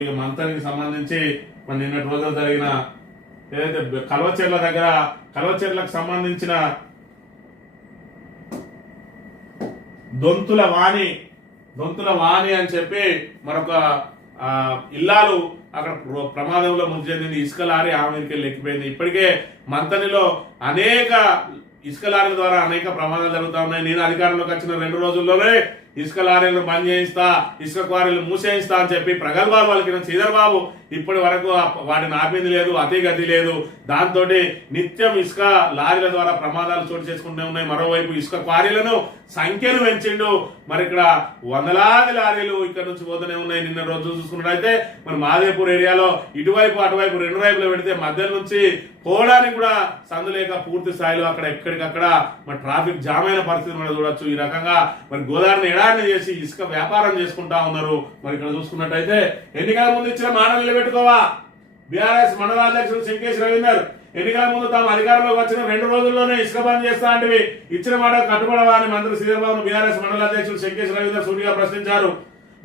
మంతానికి సంబంధించి మన నిన్నటి రోజున జరిగిన ఏదైతే కల్వచెర్ల దగ్గర కల్వచెర్లకు సంబంధించిన దొంతుల వాణి అని చెప్పి మరొక ఇల్లాలు అక్కడ ప్రమాదంలో మృతి చెందింది. ఇసుక లారీ ఆమెకి లెక్కిపోయింది. ఇప్పటికే మంతనిలో అనేక ఇసుక లారీల ద్వారా అనేక ప్రమాదాలు జరుగుతూ ఉన్నాయి. నేను అధికారంలోకి వచ్చిన 2 రోజుల్లోనే ఇసుక లారీలను బంద్ చేయిస్తా, ఇసుక క్వారీలు మూసేయిస్తా అని చెప్పి ప్రగల్భాలు పలికిన శ్రీధర్ బాబు ఇప్పటి వరకు వాటిని ఆపింది లేదు, అతిగతి లేదు. దాంతో నిత్యం ఇసుక లారీల ద్వారా ప్రమాదాలు చోటు చేసుకుంటూ ఉన్నాయి. మరోవైపు ఇసుక క్వారీలను సంఖ్యను పెంచిండు. మరి ఇక్కడ వందలాది లారీలు ఇక్కడ నుంచి పోతూనే ఉన్నాయి. నిన్న రోజు చూసుకున్నట్టయితే మరి మాదేపూర్ ఏరియాలో ఇటువైపు అటువైపు 2 వైపులు పెడితే మధ్య నుంచి పోవడానికి కూడా సందు లేక పూర్తి స్థాయిలో అక్కడ ఎక్కడికక్కడ మరి ట్రాఫిక్ జామ్ అయిన పరిస్థితి మనం చూడొచ్చు. ఈ రకంగా మరి గోదావరిని ఎడారిని చేసి ఇసుక వ్యాపారం చేసుకుంటా ఉన్నారు. మరి ఇక్కడ చూసుకున్నట్టయితే ఎన్నికల ముందు ఇచ్చిన మాట నిలబెట్టుకోవా బీఆర్ఎస్ మండలాధ్యక్షుడు శంకేశ్ రవీందర్ ఎన్నికల ముందు తాము అధికారంలోకి వచ్చిన 2 రోజుల్లోనే ఇసుక బంద్ చేస్తా అంటే ఇచ్చిన మాట కట్టుబడవా అని మంత్రి శ్రీధర్ బాబును బీఆర్ఎస్ మండలాధ్యక్షుడు శంకేశ్ రవీందర్ సూటిగా ప్రశ్నించారు.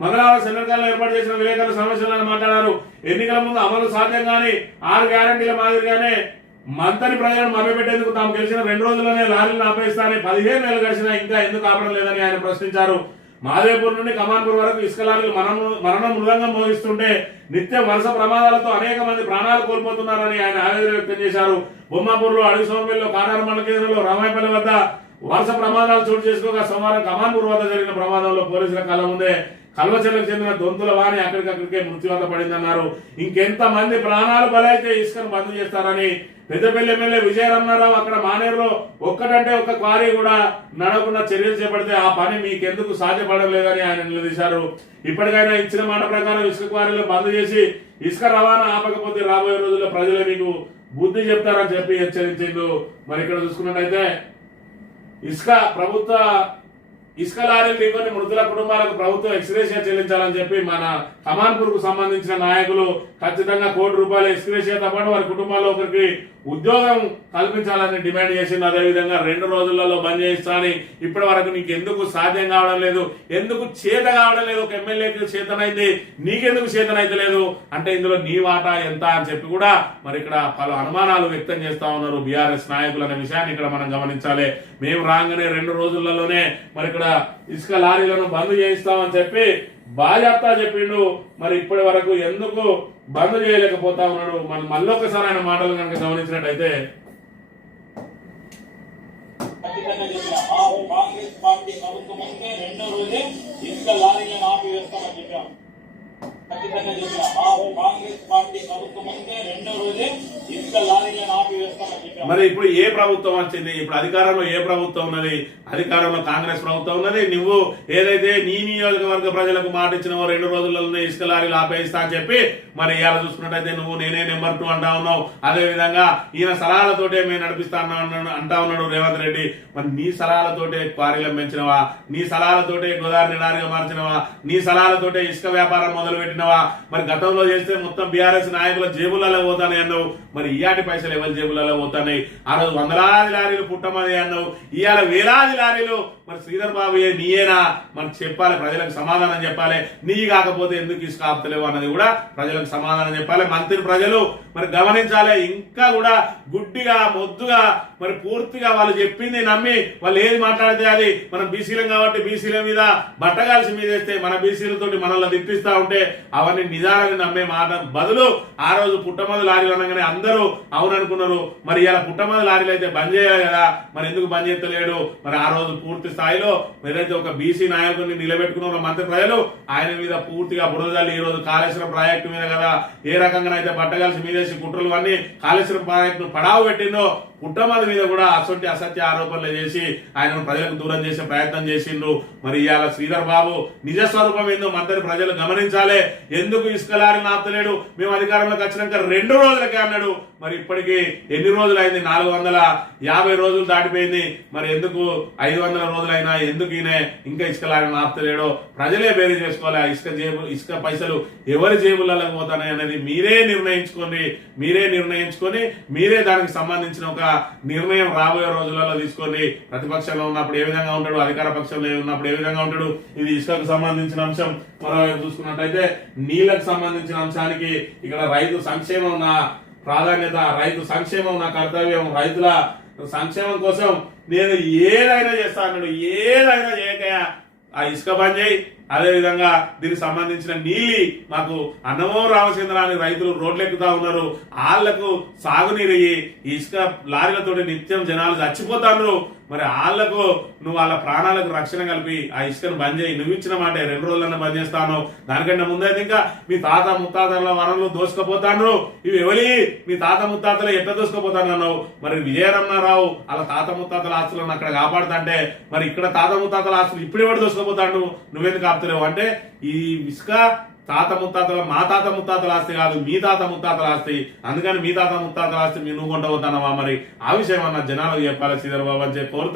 మంగళవారం సెంట్రల్ ఏర్పాటు చేసిన విలేకరుల సమావేశంలో మాట్లాడారు. ఎన్నికల ముందు అమలు సాధ్యం కాని 6 గ్యారంటీల మాదిరిగానే మంత్రి ప్రజలను మభ్యపెట్టేందుకు తాము గెలిచిన 2 రోజుల్లోనే లారీలను ఆపేస్తానని 15 నెలలు గడిచినా ఇంకా ఎందుకు ఆపడం లేదని ఆయన ప్రశ్నించారు. మాదేపూర్ నుండి కమాన్పూర్ వరకు ఇసుక లారీలు మరణ మృదంగం మోగిస్తుంటే నిత్యం వరుస ప్రమాదాలతో అనేక మంది ప్రాణాలు కోల్పోతున్నారని ఆయన ఆవేదన వ్యక్తం చేశారు. బొమ్మాపూర్లో, అడవి సోమపల్లిలో, కానారు మండల కేంద్రంలో, రామాయపల్లి వద్ద వరుస ప్రమాదాలు చోటు చేసుకోగా సోమవారం కమాన్పూర్ వద్ద జరిగిన ప్రమాదంలో పోలీసుల కళ్ళ ముందే కల్వచెర్లకు చెందిన దొంతుల వాణి అక్కడికక్కడికే మృత్యువాత పడిందన్నారు. ఇంకెంత మంది ప్రాణాలు బలైతే ఇసుకను బంద్ చేస్తారని పెద్దపల్లి ఎమ్మెల్యే విజయరమణారావు అక్కడ మానేరులో ఒక్కటంటే ఒక్క క్వారీ కూడా నడకుండా చర్యలు చేపడితే ఆ పని మీకెందుకు సాధ్యపడడం లేదని ఆయన నిలదీశారు. ఇప్పటికైనా ఇచ్చిన మాట ప్రకారం ఇసుక క్వారీలు బంద్ చేసి ఇసుక రవాణా ఆపకపోతే రాబోయే రోజుల్లో ప్రజలే మీకు బుద్ధి చెప్తారని చెప్పి హెచ్చరించిండు. మరి ఇక్కడ చూసుకున్నట్టయితే ఇసుక లారీలు ఢీకొని మృతుల కుటుంబాలకు ప్రభుత్వం ఎక్స్గ్రేషియా చెల్లించాలని చెప్పి మన కమాన్పూర్ కు సంబంధించిన నాయకులు ఖచ్చితంగా ₹1 కోటి ఎక్స్గ్రేషియాతో పాటు వారి కుటుంబాల్లో ఒకరికి ఉద్యోగం కల్పించాలని డిమాండ్ చేసింది. అదేవిధంగా 2 రోజులలో బంద్ చేయిస్తా అని ఇప్పటి వరకు నీకు ఎందుకు సాధ్యం కావడం లేదు, ఎందుకు చేత కావడం లేదు? ఒక ఎమ్మెల్యేకి చేతనైంది, నీకెందుకు చేతనైతే లేదు అంటే ఇందులో నీ వాటా ఎంత అని చెప్పి కూడా మరి ఇక్కడ పలు అనుమానాలు వ్యక్తం చేస్తా ఉన్నారు బీఆర్ఎస్ నాయకులు అనే విషయాన్ని ఇక్కడ మనం గమనించాలి. మేము రాగానే 2 రోజులలోనే మరి ఇక్కడ ఇసుక లారీలను బంద్ చేయిస్తామని చెప్పి బాజాప్తా చెప్పిండు. మరి ఇప్పటి వరకు ఎందుకు బంద్ చేయలేకపోతా ఉన్నాడు? మనం మళ్ళొకసారి ఆయన మాటలు కనుక గమనించినట్టయితే కాంగ్రెస్ పార్టీ ప్రభుత్వం వస్తే 2వ రోజే ఇసుక లారీలను ఆపివేస్తామని చెప్పాం. ఖచ్చితంగా చెప్పిన కాంగ్రెస్ పార్టీ ప్రభుత్వం వస్తే 2వ రోజే ఇసుక లారీలను ఆపివేస్తామని చెప్పాం. మరి ఇప్పుడు ఏ ప్రభుత్వం వచ్చింది? ఇప్పుడు అధికారంలో ఏ ప్రభుత్వం ఉన్నది? అధికారంలో కాంగ్రెస్ ప్రభుత్వం ఉన్నది. నువ్వు ఏదైతే నీ నియోజకవర్గ ప్రజలకు మాట ఇచ్చినావో 2 రోజుల్లోనే ఇసుక లారీలు ఆపేస్తా అని చెప్పి మరి ఇవాళ చూసుకున్నట్టయితే నువ్వు నేనే నెంబర్ 2 అంటా ఉన్నావు. అదే విధంగా ఈయన సలహాలతోటే మేము నడిపిస్తా అంటా ఉన్నాడు రేవంత్ రెడ్డి. మరి నీ సలహాలతోటే క్వారీలను పెంచినవా? నీ సలహాలతోటే గోదావరి నిడారిగా మార్చినవా? నీ సలహాలతోటే ఇసుక వ్యాపారం మొదలు పెట్టినవా? మరి గతంలో చేస్తే మొత్తం బీఆర్ఎస్ నాయకుల జేబులలో పోతానే అన్నావు. మరి ఇయాటి పైసలు ఎవరి జేబులలో పోతాయి? ఆ రోజు వందలాది లారీలు పుట్టమది అన్నావు. ఇవాళ వేలాది లారీలు మరి శ్రీధర్ బాబు నీయేనా? మరి చెప్పాలి, ప్రజలకు సమాధానం చెప్పాలి. నీ కాకపోతే ఎందుకు ఇసుక ఆపుతలేవు అన్నది కూడా ప్రజలకు సమాధానం చెప్పాలి. మంత్రి ప్రజలు మరి గమనించాలి. ఇంకా కూడా గుడ్డిగా మొద్దుగా మరి పూర్తిగా వాళ్ళు చెప్పింది నమ్మి వాళ్ళు ఏది మాట్లాడితే అది మనం బీసీలం కాబట్టి బీసీల మీద బట్టగాల్సి మీదేస్తే మన బీసీలతోటి మనల్ని తిప్పిస్తా ఉంటే అవన్నీ నిజాలని నమ్మే మాట బదులు ఆ రోజు పుట్టమది లారీలు అనగానే అందరూ అవుననుకున్నారు. మరి ఇలా పుట్టమది లారీలు అయితే బంద్ చేయాలి కదా, మరి ఎందుకు బంద్ చేస్తలేడు? మరి ఆ రోజు పూర్తి స్థాయిలో ఏదైతే ఒక బీసీ నాయకుడిని నిలబెట్టుకున్న మంత్రి ప్రజలు ఆయన మీద పూర్తిగా బురదల్లి ఈ రోజు కాళేశ్వరం ప్రాజెక్టు మీద కదా ఏ రకంగానైతే బట్టగాల్సి మీదేసి కుట్రలు అన్ని కాళేశ్వరం ప్రాజెక్టు పడావు పెట్టిందో పుట్టమది మీద కూడా అసొంటి అసత్య ఆరోపణలు చేసి ఆయనను ప్రజలకు దూరం చేసే ప్రయత్నం చేసిండ్రు. మరి ఇవాళ శ్రీధర్ బాబు నిజ స్వరూపం ఏందో మంత్రి ప్రజలు గమనించాలి. ఎందుకు ఇసుక లారీని ఆపుతలేడు? మేము అధికారంలోకి వచ్చినాక 2 రోజులకే అన్నాడు. మరి ఇప్పటికి ఎన్ని రోజులు అయింది? 450 రోజులు దాటిపోయింది. మరి ఎందుకు 500 రోజులైనా ఎందుకు ఈయన ఇంకా ఇసుక లారీని ఆపుతలేడో ప్రజలే బేరీ చేసుకోవాలి. ఇసుక పైసలు ఎవరి జేబులలో పోతాయి అనేది మీరే నిర్ణయించుకొని మీరే దానికి సంబంధించిన ఒక నిర్ణయం రాబోయే రోజులలో తీసుకొని ప్రతిపక్షంలో ఉన్నప్పుడు ఏ విధంగా ఉంటాడు, అధికార పక్షంలో ఉన్నప్పుడు ఏ విధంగా ఉంటాడు. ఇది ఇసుకకు సంబంధించిన అంశం. మరోవైపు చూసుకున్నట్టయితే నీళ్లకు సంబంధించిన అంశానికి ఇక్కడ రైతు సంక్షేమం నా ప్రాధాన్యత, రైతు సంక్షేమం నా కర్తవ్యం, రైతుల సంక్షేమం కోసం నేను ఏదైనా చేస్తా అన్నాడు. ఏదైనా చేయకయా ఆ ఇసుక బంద్ చేయి, అదే విధంగా దీనికి సంబంధించిన నీళ్ళు మాకు అన్నమో రామచంద్ర అని రైతులు రోడ్లెక్కుతా ఉన్నారు. వాళ్ళకు సాగునీరు ఇసుక లారీలతో నిత్యం జనాలు చచ్చిపోతారు. మరి వాళ్ళకు నువ్వు వాళ్ళ ప్రాణాలకు రక్షణ కలిపి ఆ ఇసుకను బంద్ చేయి. నువ్వు ఇచ్చిన మాట 2 రోజులన్నా బంద్ చేస్తాను. దానికంటే ముందైతే ఇంకా మీ తాత ముత్తాతల వరంలో దోసుకపోతాను. ఇవి ఎవరి మీ తాత ముత్తాతలు ఎట్లా దోసుకపోతాను అన్నావు. మరి విజయరమణారావు వాళ్ళ తాత ముత్తాతల ఆస్తులను అక్కడ కాపాడుతుంటే మరి ఇక్కడ తాత ముత్తాతల ఆస్తులు ఇప్పుడు ఎవరు దోసుకపోతాడు, నువ్వెందుకు ఆపుతలేవు అంటే ఈ ఇసుక తాత ముత్తాతల మా తాత ముత్తాతల ఆస్తి కాదు, మీ తాత ముత్తాతల ఆస్తి. అందుకని మీ తాత ముత్తాతల ఆస్తి నువ్వు కొంట పోతానవా? మరి ఆ విషయం అన్న జనాలకు చెప్పాలి శ్రీధర్ బాబు అని చెప్పి కోరుతా.